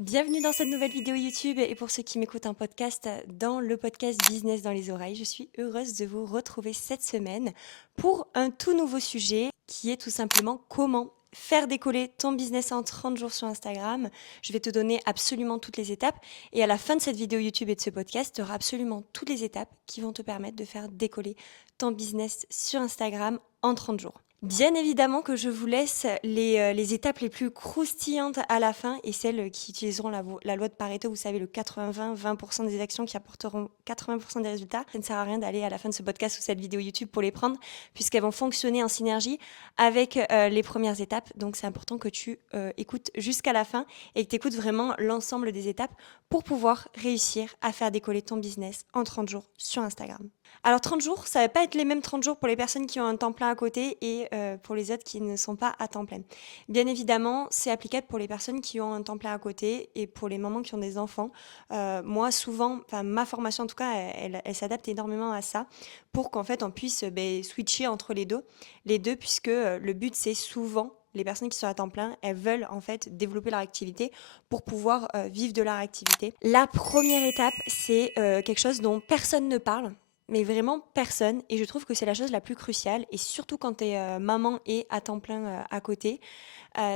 Bienvenue dans cette nouvelle vidéo YouTube et pour ceux qui m'écoutent en podcast, dans le podcast Business dans les oreilles, je suis heureuse de vous retrouver cette semaine pour un tout nouveau sujet qui est tout simplement comment faire décoller ton business en 30 jours sur Instagram. Je vais te donner absolument toutes les étapes et à la fin de cette vidéo YouTube et de ce podcast, tu auras absolument toutes les étapes qui vont te permettre de faire décoller ton business sur Instagram en 30 jours. Bien évidemment que je vous laisse les étapes les plus croustillantes à la fin et celles qui utiliseront la loi de Pareto, vous savez, le 80-20, 20% des actions qui apporteront 80% des résultats. Ça ne sert à rien d'aller à la fin de ce podcast ou cette vidéo YouTube pour les prendre, puisqu'elles vont fonctionner en synergie avec les premières étapes. Donc c'est important que tu écoutes jusqu'à la fin et que tu écoutes vraiment l'ensemble des étapes pour pouvoir réussir à faire décoller ton business en 30 jours sur Instagram. Alors 30 jours, ça va pas être les mêmes 30 jours pour les personnes qui ont un temps plein à côté et pour les autres qui ne sont pas à temps plein. Bien évidemment, c'est applicable pour les personnes qui ont un temps plein à côté et pour les mamans qui ont des enfants. Moi, souvent, enfin ma formation en tout cas, elle s'adapte énormément à ça pour qu'en fait on puisse switcher entre les deux puisque le but c'est souvent les personnes qui sont à temps plein, elles veulent en fait développer leur activité pour pouvoir vivre de leur activité. La première étape, c'est quelque chose dont personne ne parle, mais vraiment personne. Et je trouve que c'est la chose la plus cruciale. Et surtout quand tu es maman et à temps plein à côté,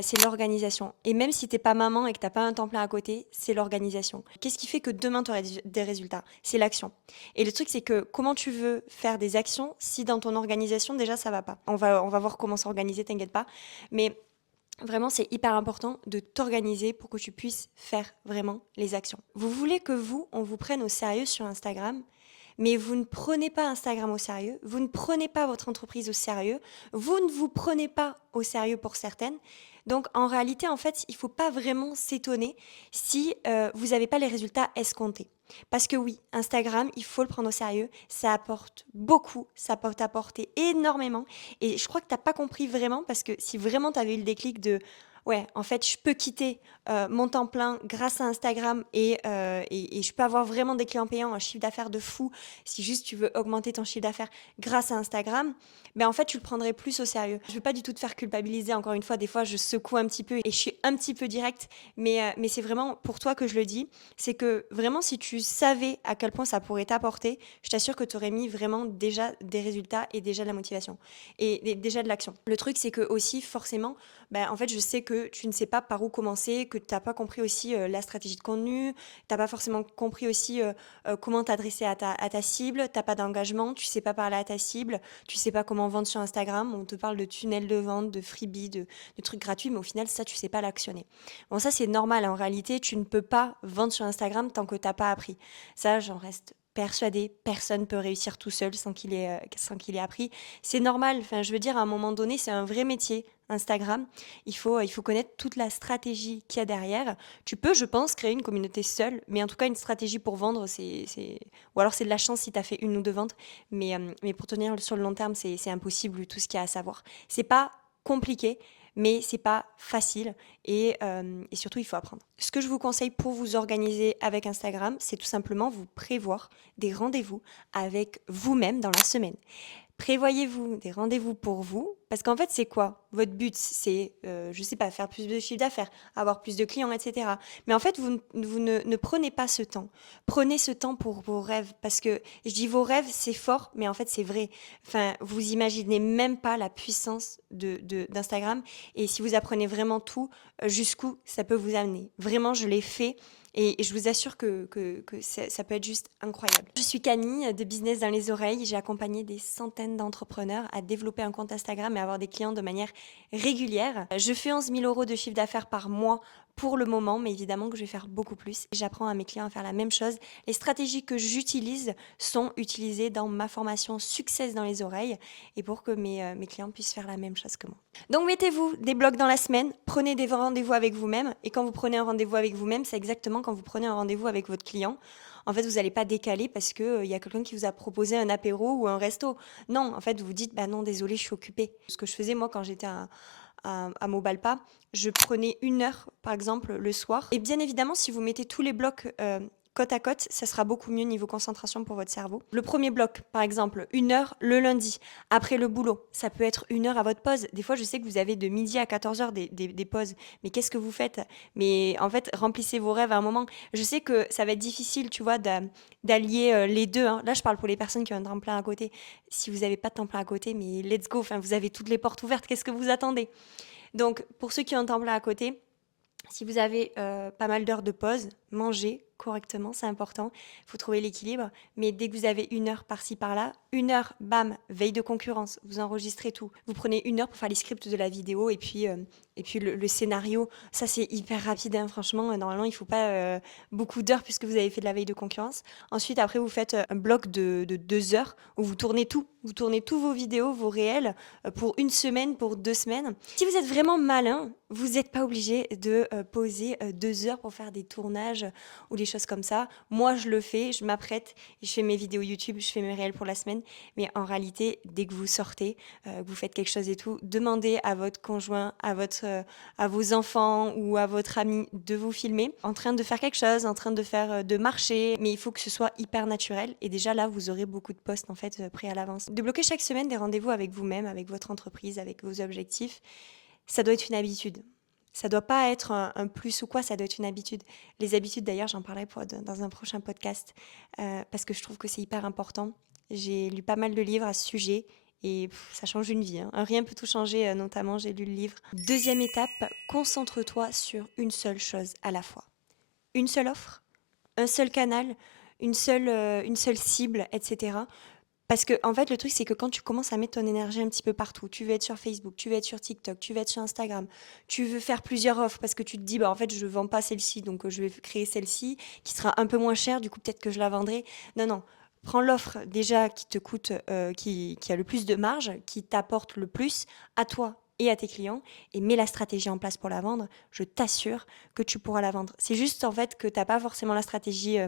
c'est l'organisation. Et même si t'es pas maman et que t'as pas un temps plein à côté, c'est l'organisation. Qu'est-ce qui fait que demain tu auras des résultats? C'est l'action. Et le truc, c'est que comment tu veux faire des actions si dans ton organisation, déjà, ça va pas? On va voir comment s'organiser, t'inquiète pas. Mais vraiment, c'est hyper important de t'organiser pour que tu puisses faire vraiment les actions. Vous voulez que on vous prenne au sérieux sur Instagram, mais vous ne prenez pas Instagram au sérieux, vous ne prenez pas votre entreprise au sérieux, vous ne vous prenez pas au sérieux pour certaines. Donc en réalité, en fait, il ne faut pas vraiment s'étonner si vous n'avez pas les résultats escomptés. Parce que oui, Instagram, il faut le prendre au sérieux, ça apporte beaucoup, ça peut t'apporter énormément. Et je crois que tu n'as pas compris vraiment, parce que si vraiment tu avais eu le déclic de ouais, en fait, je peux quitter mon temps plein grâce à Instagram et je peux avoir vraiment des clients payants, un chiffre d'affaires de fou si juste tu veux augmenter ton chiffre d'affaires grâce à Instagram, ben en fait, tu le prendrais plus au sérieux. Je veux pas du tout te faire culpabiliser, encore une fois, des fois, je secoue un petit peu et je suis un petit peu directe, mais c'est vraiment pour toi que je le dis. C'est que vraiment, si tu savais à quel point ça pourrait t'apporter, je t'assure que tu aurais mis vraiment déjà des résultats et déjà de la motivation et déjà de l'action. Le truc, c'est que aussi, forcément, ben, en fait, je sais que tu ne sais pas par où commencer, que tu n'as pas compris aussi la stratégie de contenu, tu n'as pas forcément compris aussi comment t'adresser à ta cible, tu n'as pas d'engagement, tu sais pas parler à ta cible, tu sais pas comment vendre sur Instagram, on te parle de tunnels de vente, de freebies, de trucs gratuits, mais au final, ça, tu sais pas l'actionner. Bon, ça, c'est normal. En réalité, tu ne peux pas vendre sur Instagram tant que tu n'as pas appris. Ça, j'en reste persuadée. Personne peut réussir tout seul sans qu'il ait appris. C'est normal. Enfin, je veux dire, à un moment donné, c'est un vrai métier. Instagram, il faut connaître toute la stratégie qu'il y a derrière. Tu peux, je pense, créer une communauté seule, mais en tout cas, une stratégie pour vendre, ou alors c'est de la chance si tu as fait une ou deux ventes, mais pour tenir sur le long terme, c'est impossible, tout ce qu'il y a à savoir. C'est pas compliqué, mais c'est pas facile et surtout, il faut apprendre. Ce que je vous conseille pour vous organiser avec Instagram, c'est tout simplement vous prévoir des rendez-vous avec vous-même dans la semaine. Prévoyez-vous des rendez-vous pour vous, parce qu'en fait, c'est quoi? Votre but, c'est, je sais pas, faire plus de chiffre d'affaires, avoir plus de clients, et cetera. Mais en fait, vous ne prenez pas ce temps. Prenez ce temps pour vos rêves, parce que je dis vos rêves, c'est fort, mais en fait, c'est vrai. Enfin, vous imaginez même pas la puissance d'Instagram, et si vous apprenez vraiment tout, jusqu'où ça peut vous amener. Vraiment, je l'ai fait, et je vous assure que ça peut être juste incroyable. Je suis Camille de Business dans les oreilles. J'ai accompagné des centaines d'entrepreneurs à développer un compte Instagram et avoir des clients de manière régulière. Je fais 11 000 euros de chiffre d'affaires par mois pour le moment, mais évidemment que je vais faire beaucoup plus. J'apprends à mes clients à faire la même chose. Les stratégies que j'utilise sont utilisées dans ma formation Success dans les oreilles et pour que mes clients puissent faire la même chose que moi. Donc mettez-vous des blocs dans la semaine, prenez des rendez-vous avec vous-même et quand vous prenez un rendez-vous avec vous-même, c'est exactement quand vous prenez un rendez-vous avec votre client. En fait, vous n'allez pas décaler parce que il y a quelqu'un qui vous a proposé un apéro ou un resto. Non, en fait, vous vous dites bah non, désolé, je suis occupée. Ce que je faisais moi quand j'étais à Mobalpa, je prenais 1 heure par exemple le soir. Et bien évidemment, si vous mettez tous les blocs côte à côte, ça sera beaucoup mieux niveau concentration pour votre cerveau. Le premier bloc, par exemple, 1 heure le lundi, après le boulot. Ça peut être 1 heure à votre pause. Des fois, je sais que vous avez de midi à 14 heures des pauses. Mais qu'est-ce que vous faites? Mais en fait, remplissez vos rêves à un moment. Je sais que ça va être difficile, tu vois, d'allier les deux, hein. Là, je parle pour les personnes qui ont un temps plein à côté. Si vous n'avez pas de temps plein à côté, mais let's go. Enfin, vous avez toutes les portes ouvertes. Qu'est-ce que vous attendez? Donc, pour ceux qui ont un temps plein à côté, si vous avez pas mal d'heures de pause, mangez correctement, c'est important. Il faut trouver l'équilibre. Mais dès que vous avez 1 heure par-ci par-là, 1 heure, bam, veille de concurrence, vous enregistrez tout. Vous prenez 1 heure pour faire les scripts de la vidéo et puis le scénario. Ça, c'est hyper rapide, hein, franchement. Normalement, il ne faut pas beaucoup d'heures puisque vous avez fait de la veille de concurrence. Ensuite, après, vous faites un bloc de 2 heures où vous tournez tout. Vous tournez tous vos vidéos, vos réels pour une semaine, pour 2 semaines. Si vous êtes vraiment malin, vous n'êtes pas obligé de poser 2 heures pour faire des tournages ou des choses comme ça. Moi, je le fais, je m'apprête, je fais mes vidéos YouTube, je fais mes réels pour la semaine. Mais en réalité, dès que vous sortez, que vous faites quelque chose et tout, demandez à votre conjoint, à vos enfants ou à votre ami de vous filmer en train de faire quelque chose, en train de faire de marcher. Mais il faut que ce soit hyper naturel. Et déjà là, vous aurez beaucoup de posts en fait prêts à l'avance. De bloquer chaque semaine des rendez-vous avec vous-même, avec votre entreprise, avec vos objectifs, ça doit être une habitude. Ça doit pas être un plus ou quoi, ça doit être une habitude. Les habitudes, d'ailleurs, j'en parlerai dans un prochain podcast parce que je trouve que c'est hyper important. J'ai lu pas mal de livres à ce sujet et ça change une vie, hein. Rien peut tout changer, notamment j'ai lu le livre. Deuxième étape, concentre-toi sur une seule chose à la fois. Une seule offre, un seul canal, une seule cible, etc. Parce que, en fait, le truc, c'est que quand tu commences à mettre ton énergie un petit peu partout, tu veux être sur Facebook, tu veux être sur TikTok, tu veux être sur Instagram, tu veux faire plusieurs offres parce que tu te dis, bah, en fait, je ne vends pas celle-ci, donc je vais créer celle-ci qui sera un peu moins chère, du coup, peut-être que je la vendrai. Non, non. Prends l'offre déjà qui te coûte, qui a le plus de marge, qui t'apporte le plus à toi et à tes clients, et mets la stratégie en place pour la vendre. Je t'assure que tu pourras la vendre. C'est juste en fait que tu n'as pas forcément la stratégie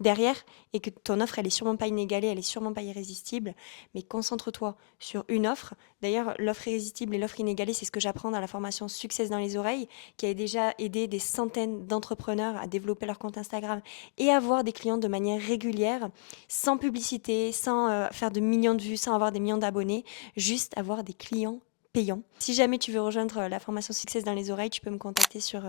derrière et que ton offre, elle est sûrement pas inégalée, elle est sûrement pas irrésistible, mais concentre-toi sur une offre. D'ailleurs, l'offre irrésistible et l'offre inégalée, c'est ce que j'apprends dans la formation Success dans les oreilles, qui a déjà aidé des centaines d'entrepreneurs à développer leur compte Instagram et avoir des clients de manière régulière, sans publicité, sans faire de millions de vues, sans avoir des millions d'abonnés, juste avoir des clients payants. Si jamais tu veux rejoindre la formation Success dans les oreilles, tu peux me contacter sur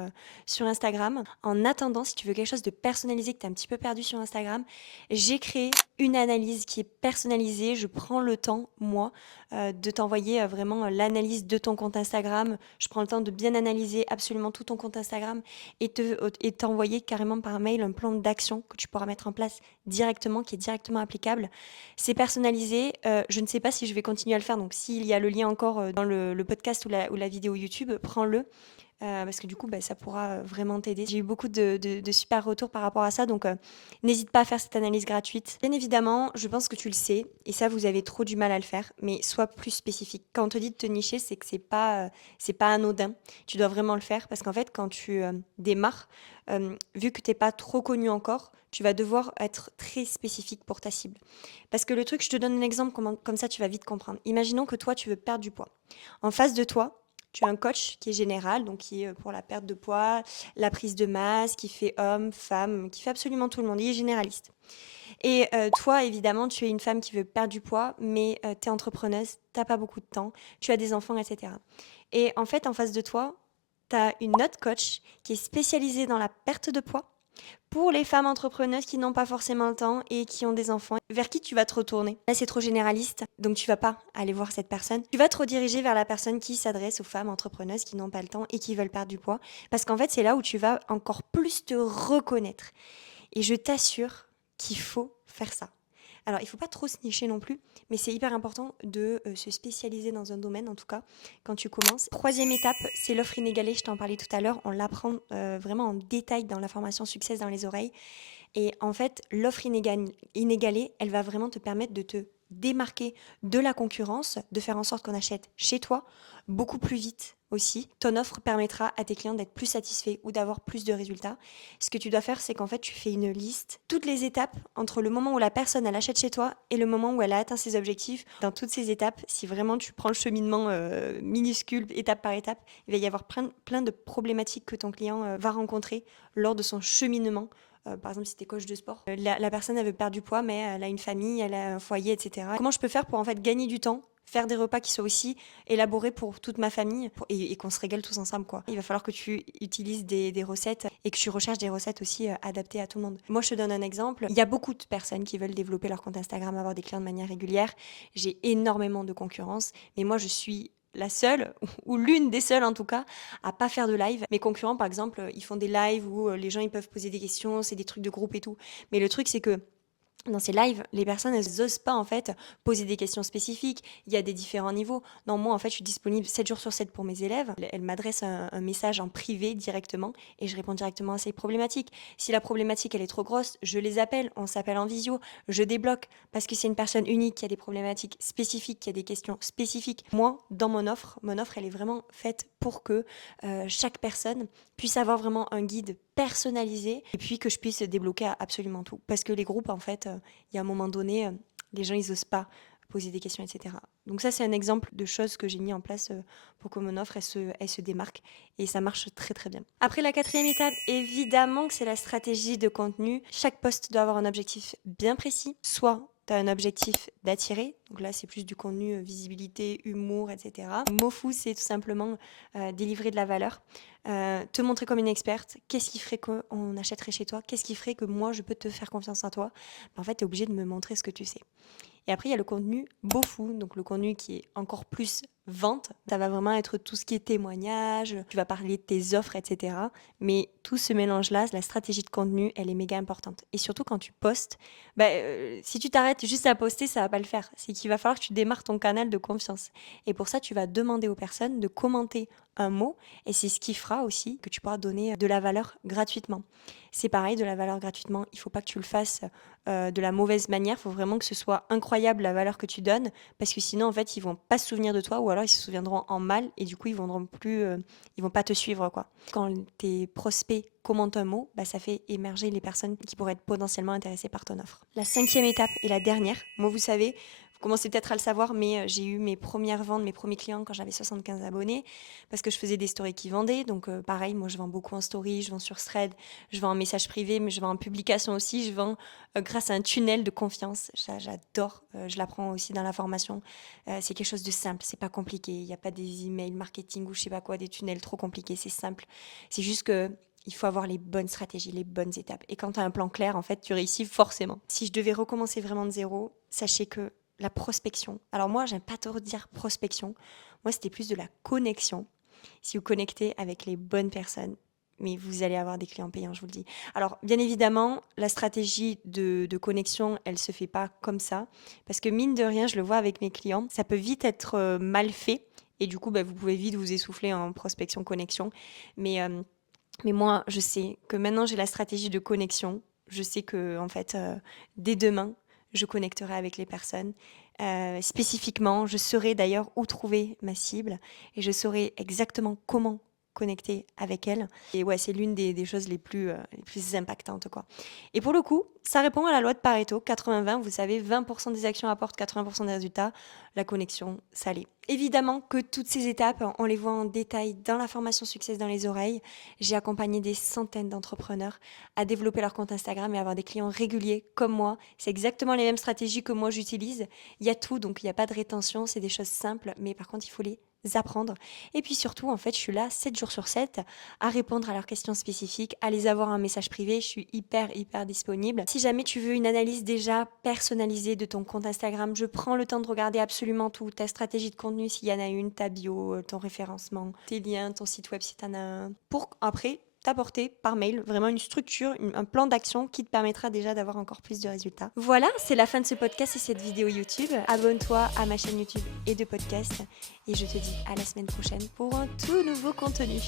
Instagram. En attendant, si tu veux quelque chose de personnalisé, que tu es un petit peu perdu sur Instagram, j'ai créé une analyse qui est personnalisée. Je prends le temps, moi, de t'envoyer vraiment l'analyse de ton compte Instagram. Je prends le temps de bien analyser absolument tout ton compte Instagram et t'envoyer carrément par mail un plan d'action que tu pourras mettre en place directement, qui est directement applicable. C'est personnalisé. Je ne sais pas si je vais continuer à le faire. Donc, s'il y a le lien encore dans le podcast ou la vidéo YouTube, prends-le. Parce que du coup, ça pourra vraiment t'aider. J'ai eu beaucoup de super retours par rapport à ça, donc n'hésite pas à faire cette analyse gratuite. Bien évidemment, je pense que tu le sais, et ça, vous avez trop du mal à le faire, mais sois plus spécifique. Quand on te dit de te nicher, c'est que c'est pas anodin. Tu dois vraiment le faire, parce qu'en fait, quand tu démarres, vu que t'es pas trop connu encore, tu vas devoir être très spécifique pour ta cible. Parce que le truc, je te donne un exemple, comme ça tu vas vite comprendre. Imaginons que toi, tu veux perdre du poids. En face de toi, tu as un coach qui est général, donc qui est pour la perte de poids, la prise de masse, qui fait homme, femme, qui fait absolument tout le monde. Il est généraliste. Et toi, évidemment, tu es une femme qui veut perdre du poids, mais tu es entrepreneuse, tu pas beaucoup de temps, tu as des enfants, etc. Et en fait, en face de toi, tu as une autre coach qui est spécialisée dans la perte de poids pour les femmes entrepreneuses qui n'ont pas forcément le temps et qui ont des enfants. Vers qui tu vas te retourner? Là, c'est trop généraliste, donc tu vas pas aller voir cette personne. Tu vas te rediriger vers la personne qui s'adresse aux femmes entrepreneuses qui n'ont pas le temps et qui veulent perdre du poids. Parce qu'en fait, c'est là où tu vas encore plus te reconnaître. Et je t'assure qu'il faut faire ça. Alors, il ne faut pas trop se nicher non plus, mais c'est hyper important de se spécialiser dans un domaine, en tout cas, quand tu commences. Troisième étape, c'est l'offre inégalée. Je t'en parlais tout à l'heure. On l'apprend vraiment en détail dans la formation Success dans les oreilles. Et en fait, l'offre inégalée, elle va vraiment te permettre de te démarquer de la concurrence, de faire en sorte qu'on achète chez toi beaucoup plus vite aussi. Ton offre permettra à tes clients d'être plus satisfaits ou d'avoir plus de résultats. Ce que tu dois faire, c'est qu'en fait, tu fais une liste, toutes les étapes entre le moment où la personne elle achète chez toi et le moment où elle a atteint ses objectifs. Dans toutes ces étapes, si vraiment tu prends le cheminement minuscule, étape par étape, il va y avoir plein de problématiques que ton client va rencontrer lors de son cheminement par exemple si tu es coach de sport, la personne elle veut perdre du poids mais elle a une famille, elle a un foyer, etc. Comment je peux faire pour en fait gagner du temps, faire des repas qui soient aussi élaborés pour toute ma famille et qu'on se régale tous ensemble, quoi. Il va falloir que tu utilises des recettes et que tu recherches des recettes aussi adaptées à tout le monde. Moi, je te donne un exemple. Il y a beaucoup de personnes qui veulent développer leur compte Instagram, avoir des clients de manière régulière. J'ai énormément de concurrence, mais moi, je suis la seule, ou l'une des seules en tout cas, à pas faire de live. Mes concurrents, par exemple, ils font des lives où les gens ils peuvent poser des questions, c'est des trucs de groupe et tout. Mais le truc, c'est que dans ces lives, les personnes, elles n'osent pas en fait poser des questions spécifiques. Il y a des différents niveaux. Non, moi, en fait, je suis disponible 7 jours sur 7 pour mes élèves. Elles m'adressent un message en privé directement et je réponds directement à ces problématiques. Si la problématique, elle est trop grosse, je les appelle, on s'appelle en visio, je débloque parce que c'est une personne unique qui a des problématiques spécifiques, qui a des questions spécifiques. Moi, dans mon offre, elle est vraiment faite pour que chaque personne puisse avoir vraiment un guide personnalisé et puis que je puisse débloquer absolument tout. Parce que les groupes, en fait, il y a un moment donné, les gens, ils osent pas poser des questions, etc. Donc ça, c'est un exemple de choses que j'ai mis en place pour que mon offre, elle se démarque et ça marche très très bien. Après, la quatrième étape, évidemment que c'est la stratégie de contenu. Chaque post doit avoir un objectif bien précis. Soit tu as un objectif d'attirer, donc là c'est plus du contenu, visibilité, humour, etc. Mofu, c'est tout simplement délivrer de la valeur. Te montrer comme une experte, qu'est-ce qui ferait qu'on achèterait chez toi, qu'est-ce qui ferait que moi je peux te faire confiance en toi. En fait, tu es obligé de me montrer ce que tu sais. Et après, il y a le contenu beaufou, donc le contenu qui est encore plus vente. Ça va vraiment être tout ce qui est témoignage, tu vas parler de tes offres, etc. Mais tout ce mélange-là, la stratégie de contenu, elle est méga importante. Et surtout quand tu postes, si tu t'arrêtes juste à poster, ça va pas le faire. C'est qu'il va falloir que tu démarres ton canal de confiance. Et pour ça, tu vas demander aux personnes de commenter un mot. Et c'est ce qui fera aussi que tu pourras donner de la valeur gratuitement. C'est pareil, de la valeur gratuitement, il ne faut pas que tu le fasses de la mauvaise manière. Il faut vraiment que ce soit incroyable la valeur que tu donnes, parce que sinon, en fait, ils vont pas se souvenir de toi, ou alors ils se souviendront en mal, et du coup, ils vont pas te suivre, quoi. Quand tes prospects commentent un mot, ça fait émerger les personnes qui pourraient être potentiellement intéressées par ton offre. La cinquième étape et la dernière, moi, vous savez, vous commencez peut-être à le savoir, mais j'ai eu mes premières ventes, mes premiers clients quand j'avais 75 abonnés, parce que je faisais des stories qui vendaient. Donc pareil, moi je vends beaucoup en story, je vends sur Thread, je vends en message privé, mais je vends en publication aussi, je vends grâce à un tunnel de confiance. Ça, j'adore, je l'apprends aussi dans la formation. C'est quelque chose de simple, c'est pas compliqué. Il n'y a pas des emails marketing ou je sais pas quoi, des tunnels trop compliqués, c'est simple. C'est juste que il faut avoir les bonnes stratégies, les bonnes étapes. Et quand tu as un plan clair, en fait, tu réussis forcément. Si je devais recommencer vraiment de zéro, sachez que la prospection, alors moi, j'aime pas trop dire prospection, moi, c'était plus de la connexion. Si vous connectez avec les bonnes personnes, mais vous allez avoir des clients payants, je vous le dis. Alors, bien évidemment, la stratégie de connexion, elle se fait pas comme ça, parce que mine de rien, je le vois avec mes clients, ça peut vite être mal fait, et du coup, vous pouvez vite vous essouffler en prospection-connexion. Mais moi, je sais que maintenant, j'ai la stratégie de connexion. Je sais que, en fait, dès demain, je connecterai avec les personnes. Spécifiquement, je saurai d'ailleurs où trouver ma cible et je saurai exactement comment connecter avec elle. Et ouais, c'est l'une des choses les plus impactantes, quoi. Et pour le coup, ça répond à la loi de Pareto, 80-20. Vous savez, 20% des actions apportent 80% des résultats. La connexion, ça l'est. Évidemment que toutes ces étapes, on les voit en détail dans la formation Succès dans les oreilles. J'ai accompagné des centaines d'entrepreneurs à développer leur compte Instagram et avoir des clients réguliers comme moi. C'est exactement les mêmes stratégies que moi j'utilise. Il y a tout, donc il n'y a pas de rétention, c'est des choses simples, mais par contre, il faut les apprendre. Et puis surtout, en fait, je suis là 7 jours sur 7 à répondre à leurs questions spécifiques, à les avoir en message privé. Je suis hyper disponible. Si jamais tu veux une analyse déjà personnalisée de ton compte Instagram, je prends le temps de regarder absolument tout, ta stratégie de contenu s'il y en a une, ta bio, ton référencement, tes liens, ton site web si tu en as un, pour après t'apporter par mail vraiment une structure, un plan d'action qui te permettra déjà d'avoir encore plus de résultats. Voilà, c'est la fin de ce podcast et cette vidéo YouTube. Abonne-toi à ma chaîne YouTube et de podcast et je te dis à la semaine prochaine pour un tout nouveau contenu.